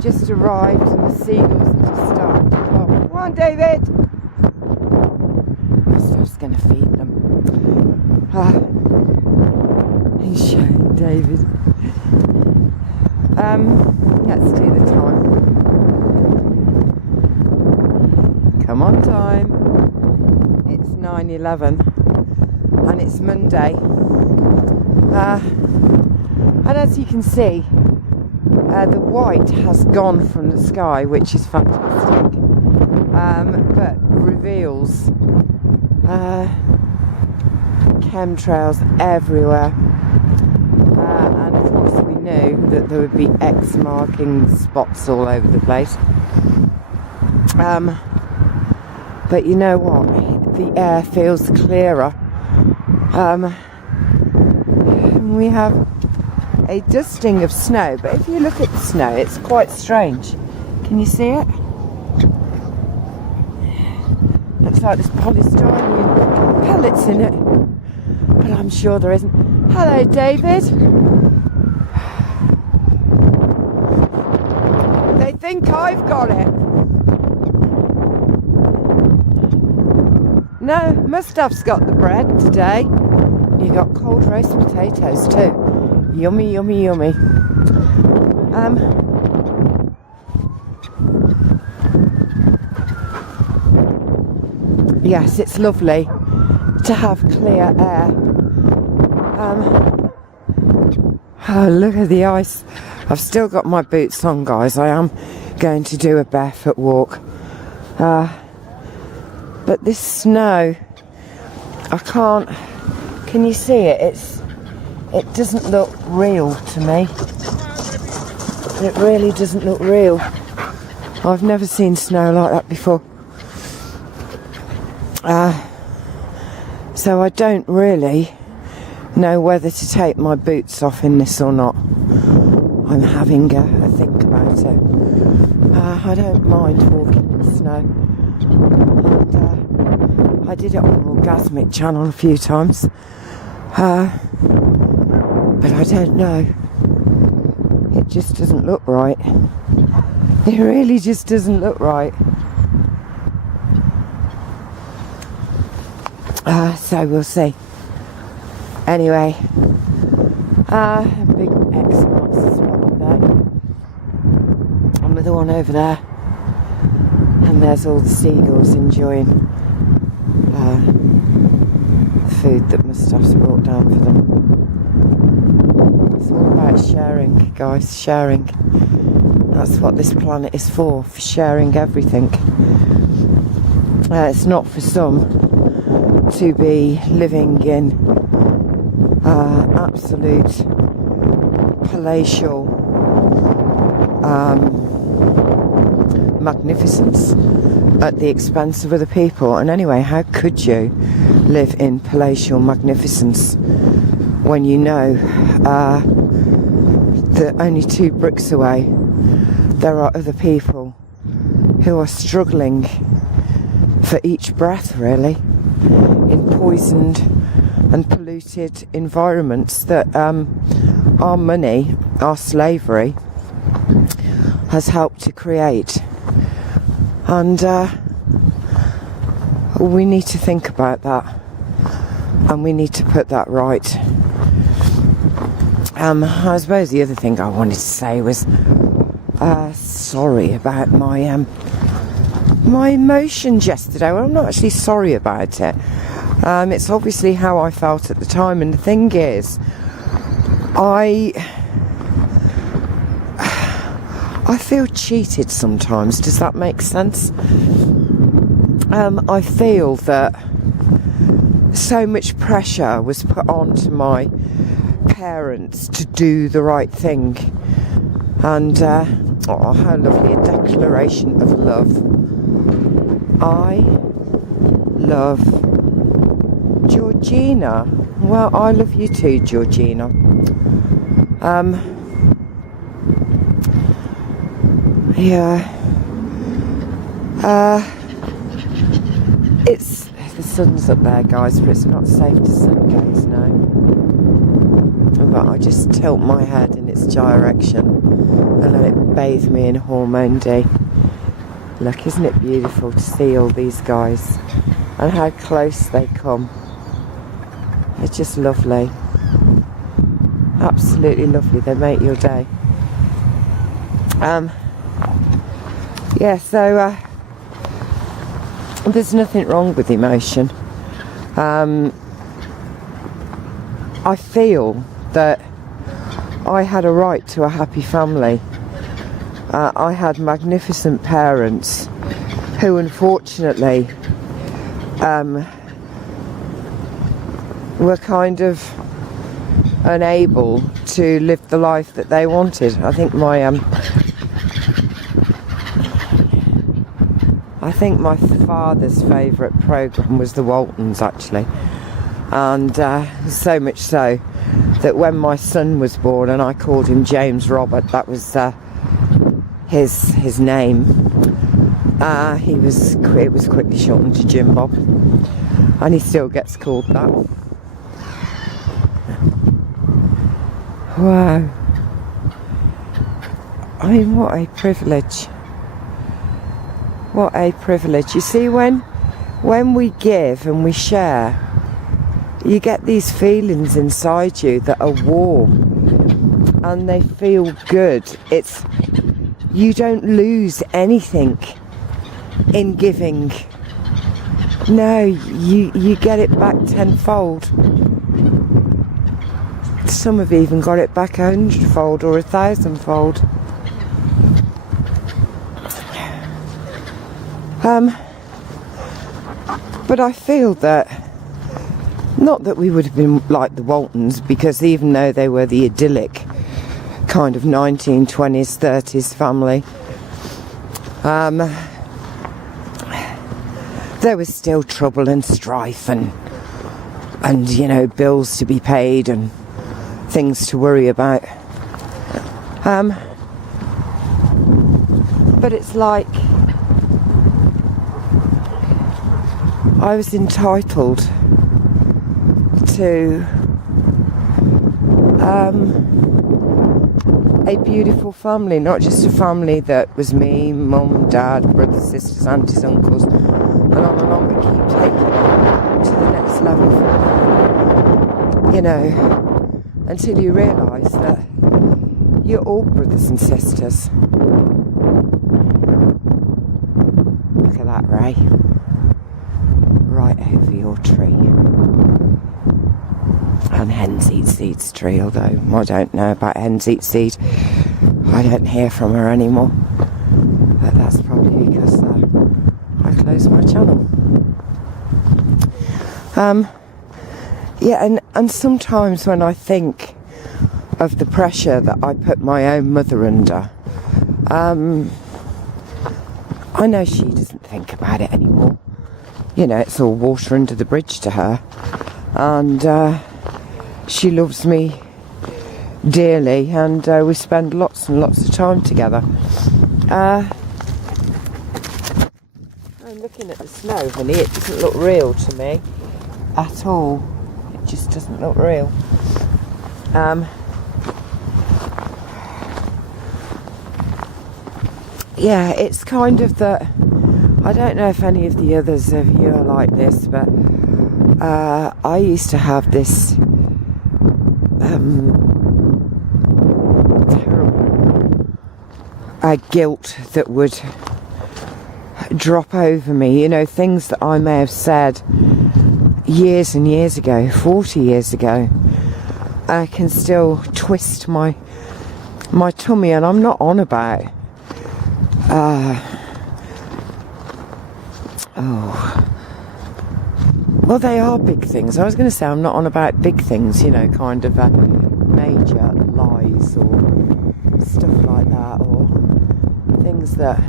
just arrived and the seagulls have just started to come. Come on, David! My stuff's going to feed them. He's showing David. Let's do the time. Come on, time. It's 9:11 and it's Monday. And as you can see, the white has gone from the sky, which is fantastic, but reveals chemtrails everywhere. And of course we knew that there would be X marking spots all over the place. But you know what? The air feels clearer. We have a dusting of snow, but if you look at the snow, it's quite strange. Can you see it? Looks like there's polystyrene pellets in it, but I'm sure there isn't. Hello, David. They think I've got it. No, Mustaf's got the bread today. You got cold roast potatoes too. Yummy, yummy, yummy. Yes, it's lovely to have clear air. Oh, look at the ice. I've still got my boots on, guys. I am going to do a barefoot walk. But this snow, I can't... Can you see it? It doesn't look real to me. It really doesn't look real. I've never seen snow like that before. So I don't really know whether to take my boots off in this or not. I'm having a think about it. I don't mind walking in snow. And I did it on the Orgasmic channel a few times. But I don't know. It just doesn't look right. It really just doesn't look right. So we'll see. Anyway, big X marks the spot there. Another one over there. And there's all the seagulls enjoying the food that Mustaf's brought down for them. It's all about sharing, guys, sharing. That's what this planet is for sharing everything. It's not for some to be living in absolute palatial magnificence at the expense of other people. And anyway, how could you live in palatial magnificence when you know that only 2 bricks away there are other people who are struggling for each breath, really, in poisoned and polluted environments that our money, our slavery, has helped to create. And we need to think about that, and we need to put that right. I suppose the other thing I wanted to say was sorry about my my emotions yesterday. Well, I'm not actually sorry about it. It's obviously how I felt at the time, and the thing is, I feel cheated sometimes. Does that make sense? I feel that so much pressure was put onto my parents to do the right thing, and oh, how lovely a declaration of love. I love Georgina. Well, I love you too, Georgina. Yeah. It's the sun's up there, guys, but it's not safe to sungaze now. but I just tilt my head in its direction and let it bathe me in hormone D. Look, isn't it beautiful to see all these guys and how close they come? It's just lovely. Absolutely lovely. They make your day. Yeah, so there's nothing wrong with emotion. I feel that I had a right to a happy family. I had magnificent parents who unfortunately were kind of unable to live the life that they wanted. I think my father's favourite programme was the Waltons, actually, and so much so that when my son was born and I called him James Robert, that was his name. It was quickly shortened to Jim Bob, and he still gets called that. Wow. I mean, what a privilege. What a privilege. You see, when we give and we share, you get these feelings inside you that are warm and they feel good. You don't lose anything in giving. No, you get it back tenfold. Some have even got it back 100-fold or 1,000-fold. But I feel that, not that we would have been like the Waltons, because even though they were the idyllic kind of 1920s, 30s family, there was still trouble and strife and you know, bills to be paid and things to worry about. But it's like I was entitled to a beautiful family, not just a family that was me, mum, dad, brothers, sisters, aunties, uncles, and on, but keep taking it to the next level from there. You know, until you realise that you're all brothers and sisters. Look at that, Ray. Right over your tree. And hens eat seeds tree, although I don't know about hens eat seed. I don't hear from her anymore. But that's probably because I closed my channel. Yeah, and sometimes when I think of the pressure that I put my own mother under, I know she doesn't think about it anymore. You know, it's all water under the bridge to her. And she loves me dearly, and we spend lots and lots of time together. I'm looking at the snow, honey. It doesn't look real to me at all. It just doesn't look real. Yeah, it's kind of that. I don't know if any of the others of you are like this, but I used to have this terrible guilt that would drop over me. You know, things that I may have said years and years ago, 40 years ago, can still twist my tummy, and I'm not on about well, they are big things. I was going to say I'm not on about big things, you know, kind of major lies or stuff like that, or things that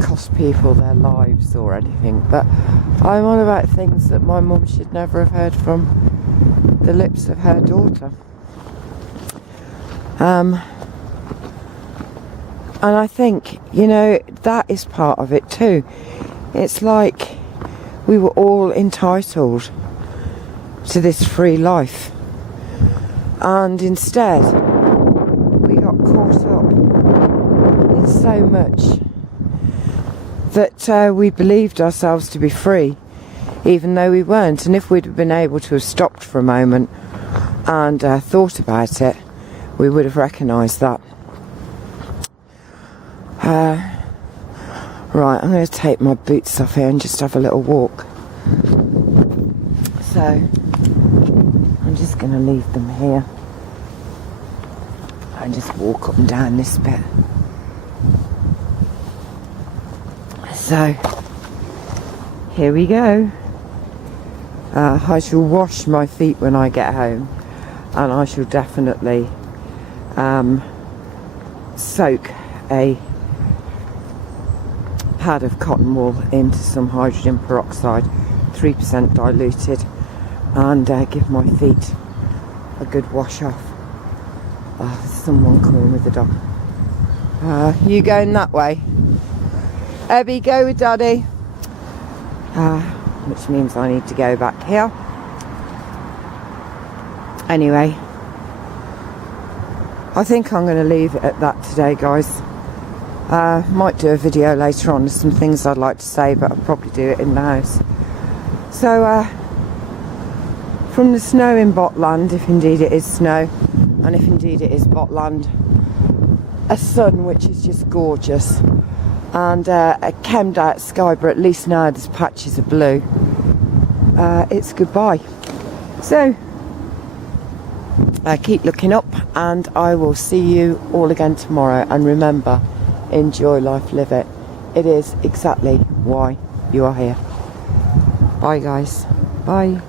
cost people their lives or anything. But I'm on about things that my mum should never have heard from the lips of her daughter. And I think, you know, that is part of it too. It's like we were all entitled to this free life. And instead, we got caught up in so much that we believed ourselves to be free, even though we weren't. And if we'd have been able to have stopped for a moment and thought about it, we would have recognised that. Right, I'm going to take my boots off here and just have a little walk. So, I'm just going to leave them here and just walk up and down this bit. So, here we go. I shall wash my feet when I get home, and I shall definitely soak a pad of cotton wool into some hydrogen peroxide, 3% diluted, and give my feet a good wash off. There's someone coming with the dog. You going that way? Abby, go with Daddy. Which means I need to go back here. Anyway, I think I'm going to leave it at that today, guys. Might do a video later on. There's some things I'd like to say, but I'll probably do it in the house. So, from the snow in Botland, if indeed it is snow, and if indeed it is Botland, a sun which is just gorgeous, and a chemmed out sky, but at least now there's patches of blue. It's goodbye. So, keep looking up, and I will see you all again tomorrow. And remember, enjoy life, live it. It is exactly why you are here. Bye, guys. Bye.